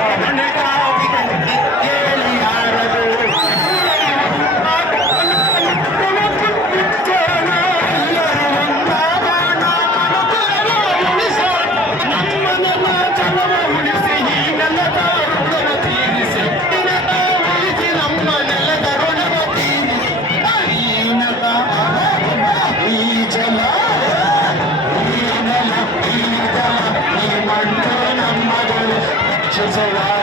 Amém. Chase O'Reilly.